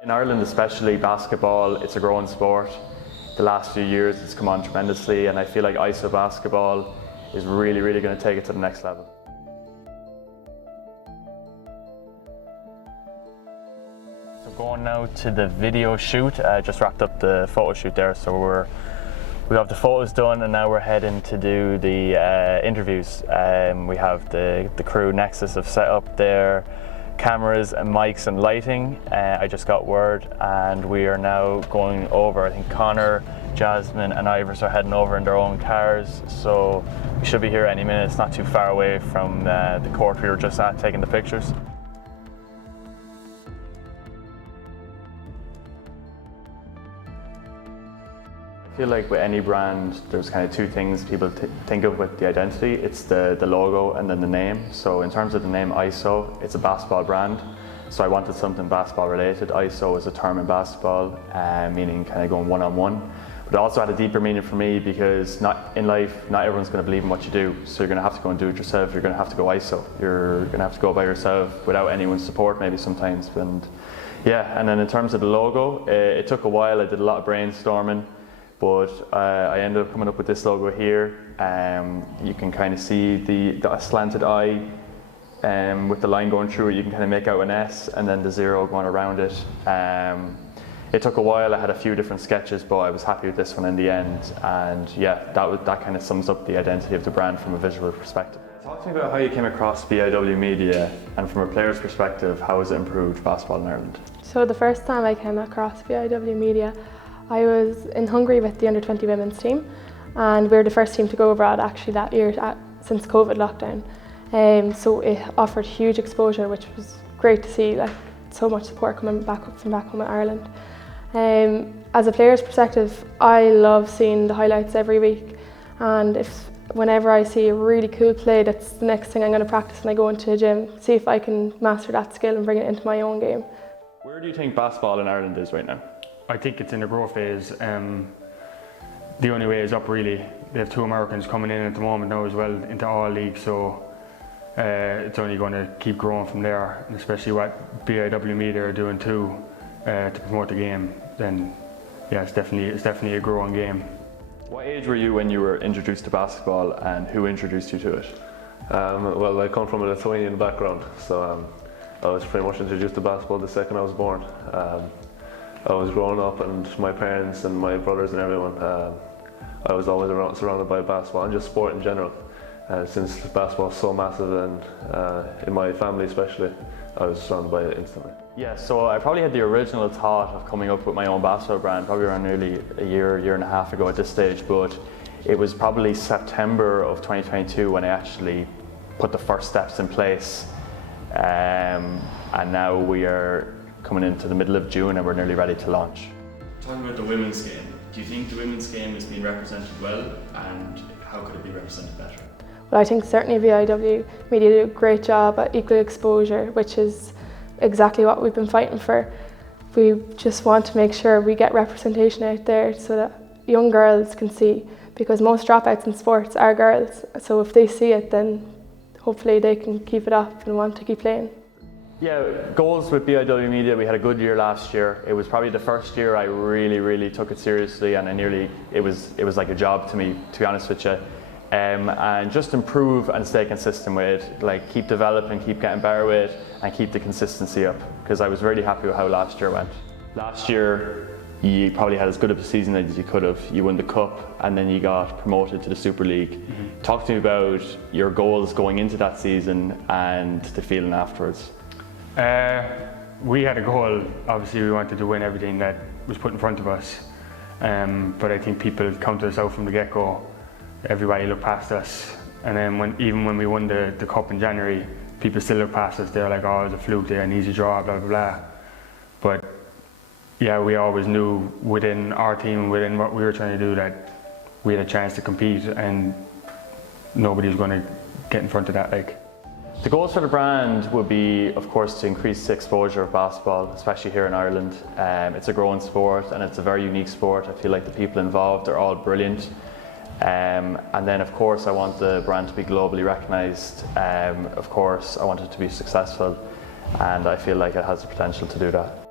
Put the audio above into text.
In Ireland especially, basketball, it's a growing sport. The last few years it's come on tremendously, and I feel like ISO basketball is really going to take it to the next level. So going now to the video shoot, just wrapped up the photo shoot there, so we have the photos done and now we're heading to do the interviews. We have the crew Nexus have set up their cameras and mics and lighting. I just got word and we are now going over. I think Connor, Jasmine and Ivers are heading over in their own cars, so we should be here any minute. It's not too far away from the court we were just at taking the pictures. I feel like with any brand, there's kind of two things people think of with the identity. It's the logo and then the name. So in terms of the name ISO, it's a basketball brand. So I wanted something basketball related. ISO is a term in basketball, meaning kind of going one-on-one. But it also had a deeper meaning for me because in life, not everyone's going to believe in what you do. So you're going to have to go and do it yourself. You're going to have to go ISO. You're going to have to go by yourself without anyone's support maybe sometimes. And yeah, and then in terms of the logo, it took a while. I did a lot of brainstorming. But I ended up coming up with this logo here. You can kind of see the slanted eye with the line going through it. You can kind of make out an S and then the zero going around it. It took a while. I had a few different sketches, but I was happy with this one in the end. And yeah, that kind of sums up the identity of the brand from a visual perspective. Talk to me about how you came across BIW Media, and from a player's perspective, how has it improved basketball in Ireland? So the first time I came across BIW Media, I was in Hungary with the under-20 women's team, and we were the first team to go abroad actually that year since COVID lockdown. So it offered huge exposure, which was great to see, like so much support coming back up from back home in Ireland. As a player's perspective, I love seeing the highlights every week, and whenever I see a really cool play, that's the next thing I'm going to practice when I go into a gym, see if I can master that skill and bring it into my own game. Where do you think basketball in Ireland is right now? I think it's in the growth phase. The only way is up really. They have two Americans coming in at the moment now as well into all leagues, so it's only going to keep growing from there. And especially what BIW Media are doing too to promote the game, then yeah, it's definitely a growing game. What age were you when you were introduced to basketball, and who introduced you to it? Well, I come from a Lithuanian background, so I was pretty much introduced to basketball the second I was born. I was growing up, and my parents and my brothers and everyone, I was always surrounded by basketball and just sport in general. Since basketball is so massive, and in my family especially, I was surrounded by it instantly. Yeah, so I probably had the original thought of coming up with my own basketball brand probably around nearly a year and a half ago at this stage, but it was probably September of 2022 when I actually put the first steps in place, and now we are coming into the middle of June and we're nearly ready to launch. Talking about the women's game, do you think the women's game is being represented well, and how could it be represented better? Well, I think certainly BIW Media do a great job at equal exposure, which is exactly what we've been fighting for. We just want to make sure we get representation out there so that young girls can see, because most dropouts in sports are girls, so if they see it, then hopefully they can keep it up and want to keep playing. Yeah, goals with BIW Media, we had a good year last year. It was probably the first year I really took it seriously, and it was like a job to me, to be honest with you. And just improve and stay consistent with it, like keep developing, keep getting better with it, and keep the consistency up, because I was really happy with how last year went. Last year, you probably had as good of a season as you could have. You won the cup and then you got promoted to the Super League. Mm-hmm. Talk to me about your goals going into that season and the feeling afterwards. We had a goal. Obviously we wanted to win everything that was put in front of us, but I think people counted us out from the get-go. Everybody looked past us, and then even when we won the cup in January, people still looked past us. They're like, oh, it was a fluke there, an easy draw, blah blah blah. But yeah, we always knew within our team, within what we were trying to do, that we had a chance to compete, and nobody was going to get in front of that. The goals for the brand would be, of course, to increase the exposure of basketball, especially here in Ireland. It's a growing sport and it's a very unique sport. I feel like the people involved are all brilliant. And then, of course, I want the brand to be globally recognised. Of course, I want it to be successful, and I feel like it has the potential to do that.